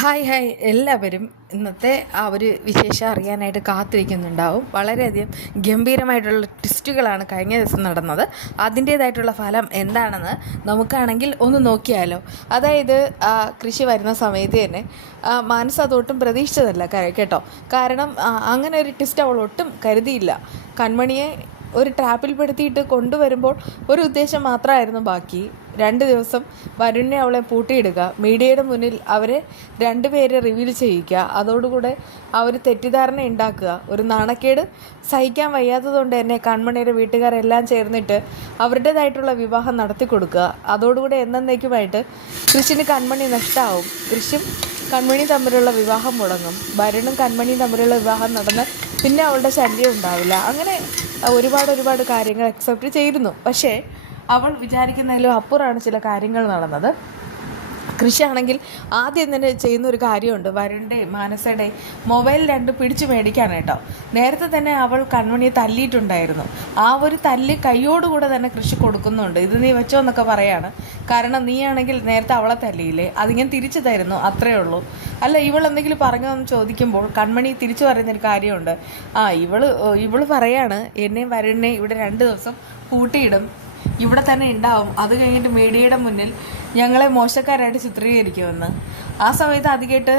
Hi hi എല്ലാവരും ഇന്നത്തെ ആ ഒരു വിശേഷം അറിയാനായിട്ട് കാത്തിരിക്കുന്നുണ്ടാവും. വളരെയധികം ഗംഭീരമായിട്ടുള്ള ട്വിസ്റ്റുകളാണ് കഴിഞ്ഞ ദിവസം നടന്നത്. അതിൻ്റേതായിട്ടുള്ള ഫലം എന്താണെന്ന് നമുക്കാണെങ്കിൽ ഒന്ന് നോക്കിയാലോ. അതായത് കൃഷി വരുന്ന സമയത്ത് തന്നെ മനസ്സ് അതൊട്ടും പ്രതീക്ഷിച്ചതല്ല കേട്ടോ. കാരണം അങ്ങനെ ഒരു ട്വിസ്റ്റ് അവൾ ഒട്ടും കരുതിയില്ല. കൺമണിയെ ഒരു ട്രാപ്പിൽപ്പെടുത്തിയിട്ട് കൊണ്ടുവരുമ്പോൾ ഒരു ഉദ്ദേശം മാത്രമായിരുന്നു ബാക്കി. 2 ദിവസം വരുണിനെ അവളെ പൂട്ടിയിടുക, മീഡിയയുടെ മുന്നിൽ അവരെ രണ്ടുപേരെ റിവീൽ ചെയ്യിക്കുക, അതോടുകൂടെ അവർ തെറ്റിദ്ധാരണ ഉണ്ടാക്കുക. ഒരു നാണക്കേട് സഹിക്കാൻ വയ്യാത്തതുകൊണ്ട് തന്നെ കൺമണിയുടെ വീട്ടുകാരെല്ലാം ചേർന്നിട്ട് അവരുടേതായിട്ടുള്ള വിവാഹം നടത്തി കൊടുക്കുക. അതോടുകൂടെ എന്നേക്കുമായിട്ട് കൃഷിന് കൺമണി നഷ്ടമാവും. കൃഷിയും കൺമണി തമ്മിലുള്ള വിവാഹം മുടങ്ങും. വരുണും കൺമണിയും തമ്മിലുള്ള വിവാഹം നടന്ന് പിന്നെ അവളുടെ ശല്യം ഉണ്ടാവില്ല. അങ്ങനെ ഒരുപാട് കാര്യങ്ങൾ അക്സെപ്റ്റ് ചെയ്തിരുന്നു. പക്ഷേ അവൾ വിചാരിക്കുന്നതിലും അപ്പുറമാണ് ചില കാര്യങ്ങൾ നടന്നത്. കൃഷിയാണെങ്കിൽ ആദ്യം തന്നെ ചെയ്യുന്ന ഒരു കാര്യമുണ്ട്. വരുണിൻ്റെയും മാനസയുടെയും മൊബൈൽ 2 പിടിച്ചു മേടിക്കാൻ കേട്ടോ. നേരത്തെ തന്നെ അവൾ കൺമണിയെ തല്ലിയിട്ടുണ്ടായിരുന്നു. ആ ഒരു തല്ല് കൈയോടുകൂടെ തന്നെ കൃഷി കൊടുക്കുന്നുണ്ട്. ഇത് നീ വെച്ചോ എന്നൊക്കെ പറയാണ്. കാരണം നീയാണെങ്കിൽ നേരത്തെ അവളെ തല്ലിയില്ലേ, അതിങ്ങനെ തിരിച്ചു തരുന്നു, അത്രയേ ഉള്ളൂ. അല്ല, ഇവൾ എന്തെങ്കിലും പറഞ്ഞോ എന്ന് ചോദിക്കുമ്പോൾ കൺമണി തിരിച്ചു പറയുന്നൊരു കാര്യമുണ്ട്. ഇവള് പറയാണ്, എന്നെയും വരുണിനെയും ഇവിടെ 2 ദിവസം പൂട്ടിയിടും, ഇവിടെ തന്നെ ഉണ്ടാവും, അത് കഴിഞ്ഞിട്ട് മീഡിയയുടെ മുന്നിൽ ഞങ്ങളെ മോശക്കാരായിട്ട് ചിത്രീകരിക്കുമെന്ന്. ആ സമയത്ത് അത് കേട്ട്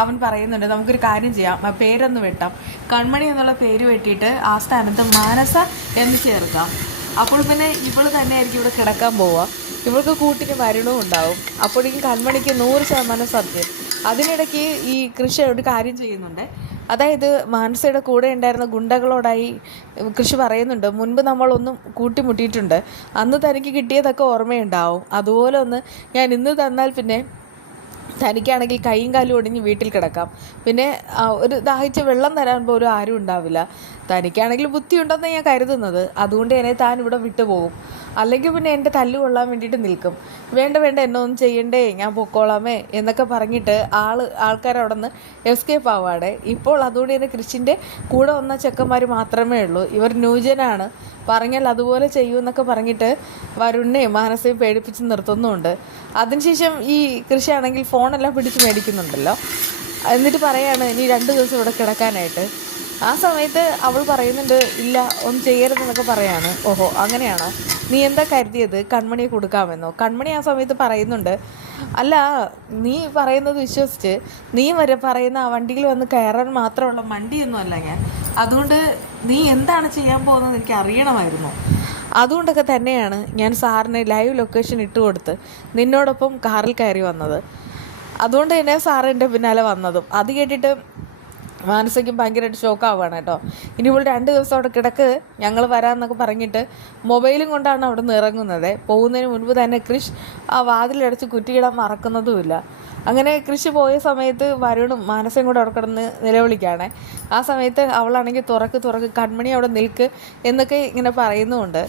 അവൻ പറയുന്നുണ്ട്, നമുക്കൊരു കാര്യം ചെയ്യാം, പേരൊന്ന് വെട്ടാം, കൺമണി എന്നുള്ള പേര് വെട്ടിയിട്ട് ആ സ്ഥാനത്ത് മാനസ എന്ന് ചേർക്കാം. അപ്പോൾ പിന്നെ ഇവള് തന്നെ ആയിരിക്കും ഇവിടെ കിടക്കാൻ പോവുക. ഇവൾക്ക് കൂട്ടിന് വരുണവും ഉണ്ടാവും. അപ്പോഴേക്കും കൺമണിക്ക് 100% സത്യം. അതിനിടയ്ക്ക് ഈ കൃഷി ഒരു കാര്യം ചെയ്യുന്നുണ്ട്. അതായത് മാനസയുടെ കൂടെ ഉണ്ടായിരുന്ന ഗുണ്ടകളോടായി കൃഷി പറയുന്നുണ്ട്, മുൻപ് നമ്മളൊന്നും കൂട്ടിമുട്ടിയിട്ടുണ്ട്, അന്ന് തനിക്ക് കിട്ടിയതൊക്കെ ഓർമ്മയുണ്ടാവും, അതുപോലെ ഒന്ന് ഞാൻ ഇന്ന് തന്നാൽ പിന്നെ തനിക്കാണെങ്കിൽ കൈയും കാലും ഒടിഞ്ഞ് വീട്ടിൽ കിടക്കാം, പിന്നെ ഒരു ദാഹിച്ച് വെള്ളം തരാൻ പോലും ആരും ഉണ്ടാവില്ല. തനിക്കാണെങ്കിൽ ബുദ്ധിയുണ്ടെന്ന് ഞാൻ കരുതുന്നത്, അതുകൊണ്ട് എന്നെ താൻ ഇവിടെ വിട്ടുപോകും, അല്ലെങ്കിൽ പിന്നെ എൻ്റെ തല്ല് കൊള്ളാൻ വേണ്ടിയിട്ട് നിൽക്കും. വേണ്ട എന്നെ ഒന്നും ചെയ്യണ്ടേ, ഞാൻ പൊക്കോളാമേ എന്നൊക്കെ പറഞ്ഞിട്ട് ആൾക്കാർ അവിടെ നിന്ന് എസ്കേപ്പ് ആവാടെ. ഇപ്പോൾ അതുകൊണ്ട് തന്നെ കൃഷിൻ്റെ കൂടെ വന്ന ചെക്കന്മാർ മാത്രമേ ഉള്ളൂ. ഇവർ ന്യൂജനാണ്, പറഞ്ഞാൽ അതുപോലെ ചെയ്യൂ എന്നൊക്കെ പറഞ്ഞിട്ട് വരുണിനെയും മാനസയും പേടിപ്പിച്ച് നിർത്തുന്നുമുണ്ട്. അതിനുശേഷം ഈ കൃഷിയാണെങ്കിൽ ഫോണെല്ലാം പിടിച്ച് മേടിക്കുന്നുണ്ടല്ലോ. എന്നിട്ട് പറയാണ് ഇനി 2 ദിവസം ഇവിടെ കിടക്കാനായിട്ട്. ആ സമയത്ത് അവൾ പറയുന്നുണ്ട്, ഇല്ല ഒന്നും ചെയ്യരുതെന്നൊക്കെ പറയാണ്. ഓഹോ, അങ്ങനെയാണോ? നീ എന്താ കരുതിയത്, കൺമണിയെ കൊടുക്കാമെന്നോ? കൺമണി ആ സമയത്ത് പറയുന്നുണ്ട്, അല്ല, നീ പറയുന്നത് വിശ്വസിച്ച് നീ വരെ പറയുന്ന ആ വണ്ടിയിൽ വന്ന് കയറാൻ മാത്രമുള്ള വണ്ടിയൊന്നും അല്ല ഞാൻ. അതുകൊണ്ട് നീ എന്താണ് ചെയ്യാൻ പോകുന്നത് എനിക്ക് അറിയണമായിരുന്നു. അതുകൊണ്ടൊക്കെ തന്നെയാണ് ഞാൻ സാറിന് ലൈവ് ലൊക്കേഷൻ ഇട്ട് കൊടുത്ത് നിന്നോടൊപ്പം കാറിൽ കയറി വന്നത്. അതുകൊണ്ട് തന്നെ സാറ് എൻ്റെ പിന്നാലെ വന്നതും. അത് കേട്ടിട്ട് മാനസികം ഭയങ്കരമായിട്ട് ഷോക്കാവുകയാണ് കേട്ടോ. ഇനി ഇപ്പോൾ 2 ദിവസം അവിടെ കിടക്ക്, ഞങ്ങൾ വരാമെന്നൊക്കെ പറഞ്ഞിട്ട് മൊബൈലും കൊണ്ടാണ് അവിടെ നിന്ന് ഇറങ്ങുന്നത്. പോകുന്നതിന് മുൻപ് തന്നെ കൃഷ് ആ വാതിലടച്ച് കുറ്റിയിടാൻ മറക്കുന്നതുമില്ല. അങ്ങനെ കൃഷി പോയ സമയത്ത് വരുണും മാനസയും കൂടെ അവിടെ കിടന്ന് നിലവിളിക്കുകയാണ്. ആ സമയത്ത് അവളാണെങ്കിൽ തുറക്ക് കൺമണി അവിടെ നിൽക്ക് എന്നൊക്കെ ഇങ്ങനെ പറയുന്നുമുണ്ട്.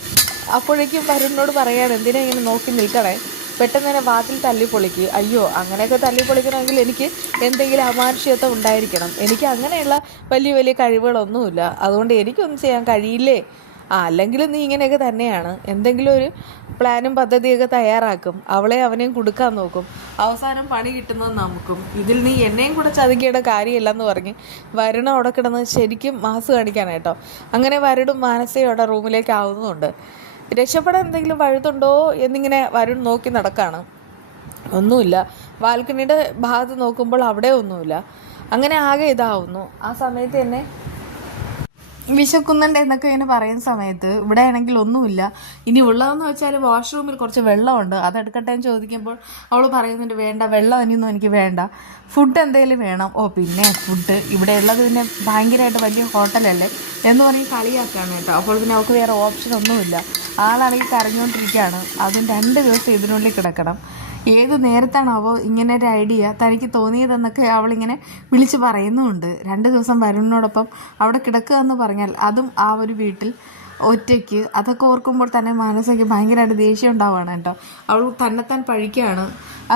അപ്പോഴേക്കും വരുണിനോട് പറയാണ്, എന്തിനാ ഇങ്ങനെ നോക്കി നിൽക്കണേ, പെട്ടെന്ന് തന്നെ വാതിൽ തല്ലിപ്പൊളിക്ക്. അയ്യോ, അങ്ങനെയൊക്കെ തല്ലിപ്പൊളിക്കണമെങ്കിൽ എനിക്ക് എന്തെങ്കിലും അമാനുഷ്യത്വം ഉണ്ടായിരിക്കണം. എനിക്ക് അങ്ങനെയുള്ള വലിയ കഴിവുകളൊന്നുമില്ല, അതുകൊണ്ട് എനിക്കൊന്നും ചെയ്യാൻ കഴിയില്ലേ. അല്ലെങ്കിൽ നീ ഇങ്ങനെയൊക്കെ തന്നെയാണ്, എന്തെങ്കിലും ഒരു പ്ലാനും പദ്ധതിയൊക്കെ തയ്യാറാക്കും, അവനെയും കൊടുക്കാൻ നോക്കും, അവസാനം പണി കിട്ടുന്നത് നമുക്കും. ഇതിൽ നീ എന്നെയും കൂടെ ചതിക്കേണ്ട കാര്യമില്ലെന്ന് പറഞ്ഞ് വരുണ അവിടെ കിടന്ന് ശരിക്കും മാസ് കാണിക്കാനായിട്ടോ. അങ്ങനെ വരുണും മാനസയും അവിടെ റൂമിലേക്ക് ആവുന്നുണ്ട്. രക്ഷപ്പെടാൻ എന്തെങ്കിലും വഴുതുണ്ടോ എന്നിങ്ങനെ വരുൺ നോക്കി നടക്കാണ്. ഒന്നുമില്ല. ബാൽക്കണിയുടെ ഭാഗത്ത് നോക്കുമ്പോൾ അവിടെ ഒന്നുമില്ല. അങ്ങനെ ആകെ ഇതാവുന്നു. ആ സമയത്ത് തന്നെ വിശക്കുന്നുണ്ട് എന്നൊക്കെ ഇങ്ങനെ പറയുന്ന സമയത്ത് ഇവിടെ ആണെങ്കിൽ ഒന്നുമില്ല. ഇനി ഉള്ളതെന്ന് വെച്ചാൽ വാഷ്റൂമിൽ കുറച്ച് വെള്ളമുണ്ട്, അതെടുക്കട്ടെ എന്ന് ചോദിക്കുമ്പോൾ അവൾ പറയുന്നുണ്ട്, വേണ്ട, വെള്ളം ഇനിയൊന്നും എനിക്ക് വേണ്ട, ഫുഡ് എന്തെങ്കിലും വേണം. ഓ പിന്നെ ഫുഡ് ഇവിടെ ഉള്ളത് പിന്നെ ഭയങ്കരമായിട്ട് വലിയ ഹോട്ടലല്ലേ എന്ന് പറഞ്ഞ് കളിയാക്കുകയാണ് കേട്ടോ. അപ്പോൾ പിന്നെ അവൾക്ക് വേറെ ഓപ്ഷൻ ഒന്നുമില്ല. ആളാണെങ്കിൽ കരഞ്ഞുകൊണ്ടിരിക്കുകയാണ്. അതും 2 ദിവസം ഇതിനുള്ളിൽ കിടക്കണം. ഏത് നേരത്താണാവോ ഇങ്ങനെ ഒരു ഐഡിയ തനിക്ക് തോന്നിയതെന്നൊക്കെ അവളിങ്ങനെ വിളിച്ച് പറയുന്നുമുണ്ട്. 2 ദിവസം വരുണിനോടൊപ്പം അവിടെ കിടക്കുക എന്ന് പറഞ്ഞാൽ, അതും ആ ഒരു വീട്ടിൽ ഒറ്റയ്ക്ക്, അതൊക്കെ ഓർക്കുമ്പോൾ തന്നെ മാനസിക ഭയങ്കരമായിട്ട് ദേഷ്യം ഉണ്ടാവുകയാണ് കേട്ടോ. അവൾ തന്നെത്താൻ പഴിക്കുകയാണ്.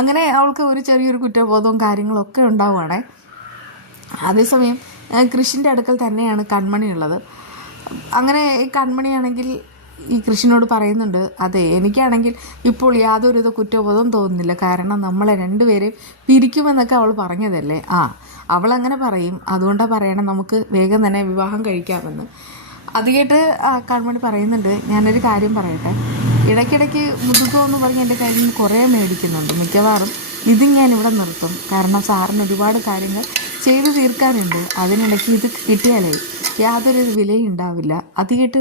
അങ്ങനെ അവൾക്ക് ഒരു ചെറിയൊരു കുറ്റബോധവും കാര്യങ്ങളൊക്കെ ഉണ്ടാവുകയാണേ. അതേസമയം കൃഷിൻ്റെ അടുക്കൽ തന്നെയാണ് കൺമണി ഉള്ളത്. അങ്ങനെ ഈ കൺമണിയാണെങ്കിൽ ഈ കൃഷ്ണനോട് പറയുന്നുണ്ട്, അതെ എനിക്കാണെങ്കിൽ ഇപ്പോൾ യാതൊരുവിധ കുറ്റബോധവും തോന്നുന്നില്ല, കാരണം നമ്മളെ രണ്ടുപേരെയും പിരിക്കുമെന്നൊക്കെ അവൾ പറഞ്ഞതല്ലേ. അവളങ്ങനെ പറയും, അതുകൊണ്ടാണ് പറയണം നമുക്ക് വേഗം തന്നെ വിവാഹം കഴിക്കാമെന്ന്. അത് കേട്ട് കൺമണി പറയുന്നുണ്ട്, ഞാനൊരു കാര്യം പറയട്ടെ, ഇടയ്ക്കിടയ്ക്ക് മുതുകമെന്ന് പറഞ്ഞ് എൻ്റെ കയ്യിൽ നിന്ന് കുറേ മേടിക്കുന്നുണ്ട്. മിക്കവാറും ഇത് ഞാനിവിടെ നിർത്തും, കാരണം സാറിന് ഒരുപാട് കാര്യങ്ങൾ ചെയ്തു തീർക്കാനുണ്ട്. അതിനിടയ്ക്ക് ഇത് കിട്ടിയാലേ യാതൊരു വിലയും ഉണ്ടാവില്ല. അത് കേട്ട്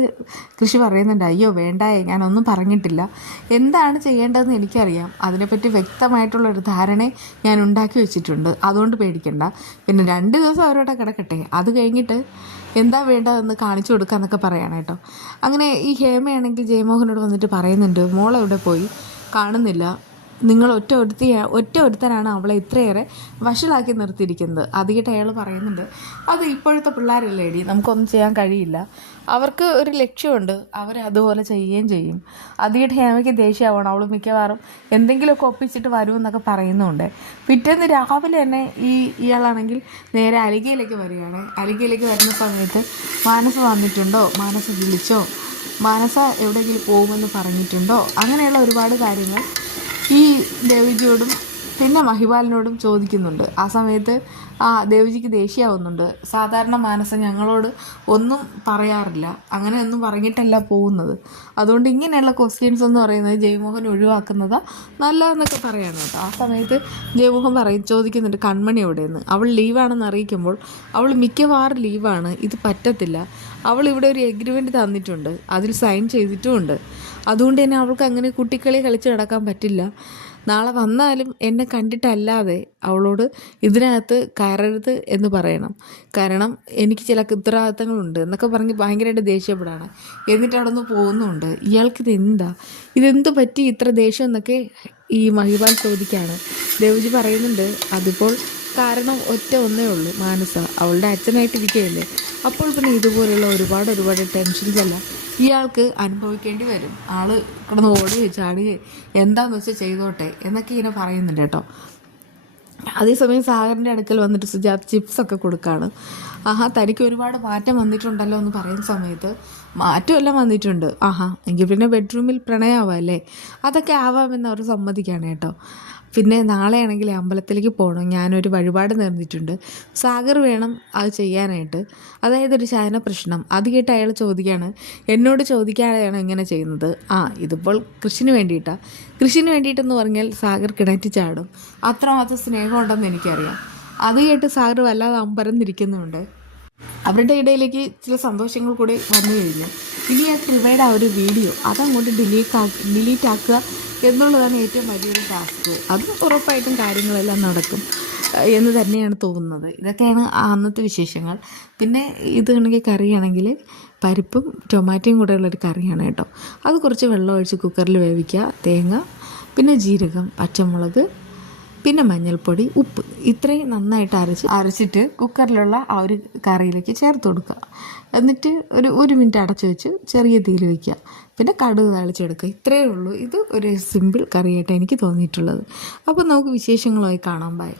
കൃഷി പറയുന്നുണ്ട്, അയ്യോ വേണ്ടായേ, ഞാനൊന്നും പറഞ്ഞിട്ടില്ല. എന്താണ് ചെയ്യേണ്ടതെന്ന് എനിക്കറിയാം. അതിനെപ്പറ്റി വ്യക്തമായിട്ടുള്ളൊരു ധാരണ ഞാൻ ഉണ്ടാക്കി വെച്ചിട്ടുണ്ട്. അതുകൊണ്ട് പേടിക്കണ്ട. പിന്നെ 2 ദിവസം അവരോടെ കിടക്കട്ടെ, അത് കഴിഞ്ഞിട്ട് എന്താ വേണ്ടതെന്ന് കാണിച്ചു കൊടുക്കാമെന്നൊക്കെ പറയാണ് കേട്ടോ. അങ്ങനെ ഈ ഹേമയാണെങ്കിൽ ജയമോഹനോട് വന്നിട്ട് പറയുന്നുണ്ട്, മോളെവിടെ പോയി കാണുന്നില്ല, നിങ്ങൾ ഒറ്റ ഒരുത്തനാണ് അവളെ ഇത്രയേറെ വഷളാക്കി നിർത്തിയിരിക്കുന്നത്. അതിയിട്ട് അയാൾ പറയുന്നുണ്ട്, അത് ഇപ്പോഴത്തെ പിള്ളേരല്ലേടി, നമുക്കൊന്നും ചെയ്യാൻ കഴിയില്ല, അവർക്ക് ഒരു ലക്ഷ്യമുണ്ട്, അവരതുപോലെ ചെയ്യുകയും ചെയ്യും. അതിയിട്ട് ഹേമയ്ക്ക് ദേഷ്യമാവണം. അവൾ മിക്കവാറും എന്തെങ്കിലുമൊക്കെ ഒപ്പിച്ചിട്ട് വരുമെന്നൊക്കെ പറയുന്നുണ്ട്. പിറ്റേന്ന് രാവിലെ തന്നെ ഇയാളാണെങ്കിൽ നേരെ അലികയിലേക്ക് വരികയാണ്. അലികയിലേക്ക് വരുന്ന സമയത്ത് മാനസ വന്നിട്ടുണ്ടോ, മാനസ വിളിച്ചോ, മാനസ എവിടെയെങ്കിലും പോകുമെന്ന് പറഞ്ഞിട്ടുണ്ടോ, അങ്ങനെയുള്ള ഒരുപാട് കാര്യങ്ങൾ ഈ ദേവിജിയോടും പിന്നെ മഹിപാലിനോടും ചോദിക്കുന്നുണ്ട്. ആ സമയത്ത് ദേവിജിക്ക് ദേഷ്യമാവുന്നുണ്ട്. സാധാരണ മാനസ ഞങ്ങളോട് ഒന്നും പറയാറില്ല, അങ്ങനെ ഒന്നും പറഞ്ഞിട്ടല്ല പോകുന്നത്, അതുകൊണ്ട് ഇങ്ങനെയുള്ള ക്വസ്റ്റ്യൻസ് എന്ന് പറയുന്നത് ജയമോഹൻ ഒഴിവാക്കുന്നതാണ് നല്ലതെന്നൊക്കെ പറയാണ് കേട്ടോ. ആ സമയത്ത് ജയമോഹൻ ചോദിക്കുന്നുണ്ട് കൺമണി എവിടെയെന്ന്. അവൾ ലീവാണെന്ന് അറിയിക്കുമ്പോൾ അവൾ മിക്കവാറും ലീവാണ്, ഇത് പറ്റത്തില്ല, അവൾ ഇവിടെ ഒരു എഗ്രിമെൻറ്റ് തന്നിട്ടുണ്ട്, അതിൽ സൈൻ ചെയ്തിട്ടുമുണ്ട്, അതുകൊണ്ട് തന്നെ അവൾക്ക് അങ്ങനെ കുട്ടിക്കളി കളിച്ച് കിടക്കാൻ പറ്റില്ല. നാളെ വന്നാലും എന്നെ കണ്ടിട്ടല്ലാതെ അവളോട് ഇതിനകത്ത് കയറരുത് എന്ന് പറയണം, കാരണം എനിക്ക് ചില ഉത്തരവാദിത്തങ്ങളുണ്ട് എന്നൊക്കെ പറഞ്ഞ് ഭയങ്കരമായിട്ട് ദേഷ്യപ്പെടാണ്. എന്നിട്ട് അവിടെ നിന്ന് പോകുന്നുണ്ട്. ഇതെന്ത് പറ്റി ഇത്ര ദേഷ്യം എന്നൊക്കെ ഈ മഹിപാൽ ചോദിക്കുകയാണ്. ദേവജി പറയുന്നുണ്ട്, അതിപ്പോൾ കാരണം ഒന്നേ ഉള്ളൂ, മാനസ അവളുടെ അച്ഛനായിട്ടിരിക്കുകയല്ലേ, അപ്പോൾ പിന്നെ ഇതുപോലുള്ള ഒരുപാട് ടെൻഷൻസ് എല്ലാം ഇയാൾക്ക് അനുഭവിക്കേണ്ടി വരും. ആള് കിടന്ന് ഓടുകയും ചാടുകയും എന്താണെന്ന് വെച്ചാൽ ചെയ്തോട്ടെ എന്നൊക്കെ ഇങ്ങനെ പറയുന്നുണ്ട് കേട്ടോ. അതേസമയം സാഗറിൻ്റെ അടുക്കൽ വന്നിട്ട് സുജാത ചിപ്സൊക്കെ കൊടുക്കുകയാണ്. തനിക്ക് ഒരുപാട് മാറ്റം വന്നിട്ടുണ്ടല്ലോ എന്ന് പറയുന്ന സമയത്ത് മാറ്റമെല്ലാം വന്നിട്ടുണ്ട്. എങ്കിൽ പിന്നെ ബെഡ്റൂമിൽ പ്രണയമാവല്ലേ, അതൊക്കെ ആവാമെന്ന് അവർ സമ്മതിക്കുകയാണ് കേട്ടോ. പിന്നെ നാളെയാണെങ്കിൽ അമ്പലത്തിലേക്ക് പോകണം, ഞാനൊരു വഴിപാട് നേർന്നിട്ടുണ്ട്, സാഗർ വേണം അത് ചെയ്യാനായിട്ട്, അതായത് ഒരു ശയന പ്രശ്നം. അത് കേട്ട് അയാൾ ചോദിക്കുകയാണ്, എന്നോട് ചോദിക്കാതെയാണ് ഇങ്ങനെ ചെയ്യുന്നത്. ഇതിപ്പോൾ കൃഷിന് വേണ്ടിയിട്ടെന്ന് പറഞ്ഞാൽ സാഗർ കിണറ്റി ചാടും, അത്രമാത്രം സ്നേഹമുണ്ടെന്ന് എനിക്കറിയാം. അത് കേട്ട് സാഗർ വല്ലാതെ അമ്പരന്നിരിക്കുന്നുണ്ട്. അവരുടെ ഇടയിലേക്ക് ചില സന്തോഷങ്ങൾ കൂടി വന്നു കഴിഞ്ഞു. ഇനി ആ കൃപയുടെ ഒരു വീഡിയോ അതങ്ങോട്ട് ഡിലീറ്റ് ആക്കുക എന്നുള്ളതാണ് ഏറ്റവും വലിയൊരു ടാസ്ക്. അത് ഉറപ്പായിട്ടും കാര്യങ്ങളെല്ലാം നടക്കും എന്ന് തന്നെയാണ് തോന്നുന്നത്. ഇതൊക്കെയാണ് അന്നത്തെ വിശേഷങ്ങൾ. പിന്നെ ഇത് കണെങ്കിൽ കറിയാണെങ്കിൽ പരിപ്പും ടൊമാറ്റോയും കൂടെ ഉള്ളൊരു കറിയാണ് കേട്ടോ. അത് കുറച്ച് വെള്ളം ഒഴിച്ച് കുക്കറിൽ വേവിക്കുക. തേങ്ങ, പിന്നെ ജീരകം, പച്ചമുളക്, പിന്നെ മഞ്ഞൾപ്പൊടി, ഉപ്പ്, ഇത്രയും നന്നായിട്ട് അരച്ചിട്ട് കുക്കറിലുള്ള ആ ഒരു കറിയിലേക്ക് ചേർത്ത് കൊടുക്കുക. എന്നിട്ട് ഒരു മിനിറ്റ് അടച്ചു വെച്ച് ചെറിയ തീയിൽ വയ്ക്കുക. പിന്നെ കടുക് താളിച്ചെടുക്കുക. ഇത്രയേ ഉള്ളൂ. ഇത് ഒരു സിമ്പിൾ കറിയായിട്ട് എനിക്ക് തോന്നിയിട്ടുള്ളത്. അപ്പോൾ നമുക്ക് വിശേഷങ്ങളുമായി കാണാം. ബൈ.